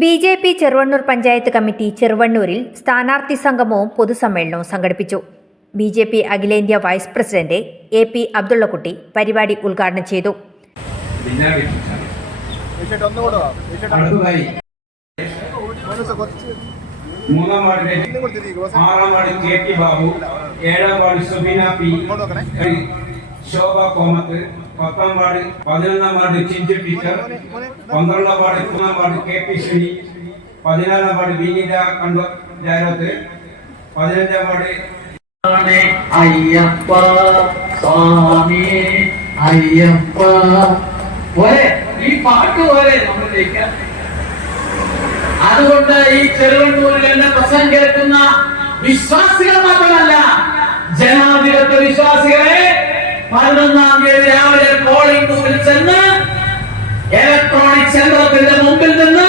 B J P Cheruvannur panchayat committee ചെറുവണ്ണൂരിൽ സ്ഥാനാർത്ഥി സംഗമവും പൊതുസമ്മേളനവും സംഘടിപ്പിച്ചു ബി ജെ പി അഖിലേന്ത്യാ vice president A P Abdullakutty പരിപാടി ഉദ്ഘാടനം ചെയ്തു മൂന്നാം വാർഡിലെ. ആറാം വാർഡ് കെ ടി ബാബു ഏഴാം വാർഡ് സുബീന പി ശോഭ കോമത്ത് പത്താം വാർഡ് പതിനൊന്നാം വാർഡ് ചിഞ്ചു ടീച്ചർ പന്ത്രണ്ടാം വാർഡ് മൂന്നാം വാർഡ് കെ പി ശ്രീ പതിനാലാം വാർഡ് വിനീത കണ്ടു ജാരോത്ത്. പതിനഞ്ചാം വാർഡ് അയ്യപ്പ സ്വാമി അയ്യപ്പ. പോലെ ഈ പാട്ട് പോലെ നമ്മൾ ജയിക്കാൻ അതുകൊണ്ട് ഈ ചെറുവണ്ണൂരിൽ എന്നെ പ്രസംഗം കേൾക്കുന്ന വിശ്വാസികൾ മാത്രമല്ല ജനാധിപത്യ വിശ്വാസികളെ പതിനൊന്നാം തീയതി രാവിലെ പോളിംഗ് ബൂത്തിൽ ചെന്ന് ഇലക്ട്രോണിക് യന്ത്രത്തിന്റെ മുമ്പിൽ നിന്ന്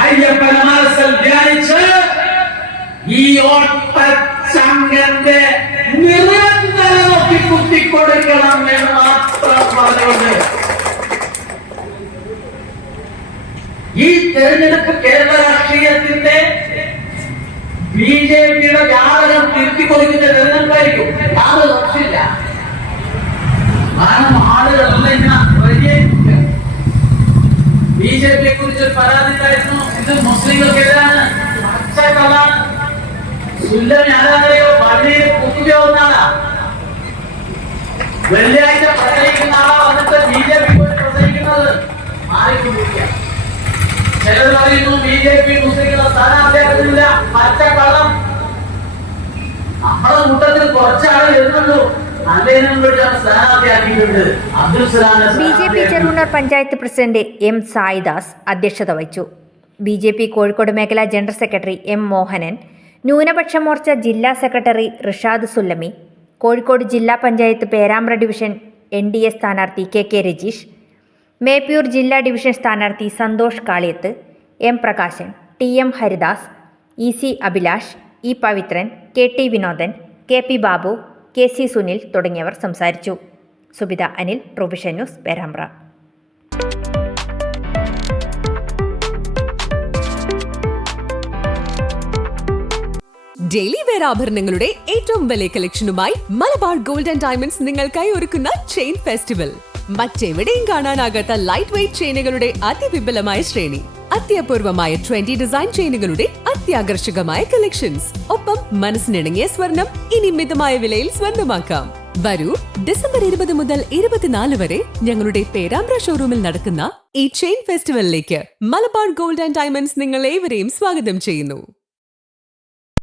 അയ്യപ്പന മനസ്സിൽ ധ്യാനിച്ച് ഈ ഓട്ടച്ചങ്കന്റെ നിറങ്ങളെ നോക്കി കുത്തിക്കൊടുക്കണം എന്ന് മാത്രം പറഞ്ഞുകൊണ്ട് ഈ തെരഞ്ഞെടുപ്പ് കേരള രാഷ്ട്രീയത്തിന്റെ ബി ജെ പിയുടെ ജാതകം തിരുത്തി കൊടുക്കുന്ന തെരഞ്ഞെടുപ്പായിരിക്കും. യാതൊരു ബി ജെ പിയെ കുറിച്ച് ഒരു പരാതി ഉണ്ടായിരുന്നു. ഇത് മുസ്ലിങ്ങൾക്കെതിരാണ്. പച്ചക്കളാണ് സുല്ലം ആരാധനയോ പള്ളിയിൽ ആളാ വെള്ളിയാഴ്ച പ്രസംഗിക്കുന്ന ആളാ വന്നിട്ട് ബി ജെ പി പോയി പ്രസംഗിക്കുന്നത് മാറിക്കൊണ്ടിരിക്കുക ചിലർ പറയുന്നു ബി ജെ പി മുസ്ലിങ്ങളെ സ്ഥാനാർത്ഥിയാക്കുന്നില്ല. പച്ചക്കള്ളം നമ്മളെ കൂട്ടത്തിൽ കുറച്ചാൾ വരുന്നുള്ളൂ B J P Cheruvannur panchayat president M Saidas അധ്യക്ഷത വഹിച്ചു. ബി ജെ പി കോഴിക്കോട് മേഖലാ ജനറൽ സെക്രട്ടറി എം മോഹനൻ ന്യൂനപക്ഷ മോർച്ച ജില്ലാ സെക്രട്ടറി റിഷാദ് സുല്ലമി കോഴിക്കോട് ജില്ലാ panchayat Perambra division N D A സ്ഥാനാർത്ഥി കെ കെ രജീഷ് മേപ്പിയൂർ ജില്ലാ ഡിവിഷൻ സ്ഥാനാർത്ഥി Santhosh Kaliyath M Prakashan T M Haridas E C Abhilash E Pavithran K T Vinodan K P Babu K C Sunil തുടങ്ങിയവർ സംസാരിച്ചു. Subitha Anil provision news Perambra. Daily wear ആഭരണങ്ങളുടെ ഏറ്റവും വലിയ കളക്ഷനുമായി Malabar gold and diamonds നിങ്ങൾക്കായി ഒരുക്കുന്ന chain festival. മറ്റെവിടെയും കാണാനാകാത്ത light weight ചെയിനുകളുടെ അതിവിപുലമായ ശ്രേണി. അത്യപൂർവമായ ട്രെൻഡി ഡിസൈൻ ചെയിനുകളുടെ അത്യാകർഷകമായ കളക്ഷൻസ് ഒപ്പം മനസ്സിനിണങ്ങിയ സ്വർണം ഇനി മിതമായ വിലയിൽ സ്വന്തമാക്കാം. വരൂ ഡിസംബർ ഇരുപത് മുതൽ ഇരുപത്തിനാല് വരെ ഞങ്ങളുടെ പേരാമ്പ്ര ഷോറൂമിൽ നടക്കുന്ന ഈ ചെയിൻ ഫെസ്റ്റിവലിലേക്ക് മലബാർ ഗോൾഡ് ആൻഡ് ഡയമണ്ട്സ് നിങ്ങൾ ഏവരെയും സ്വാഗതം ചെയ്യുന്നു.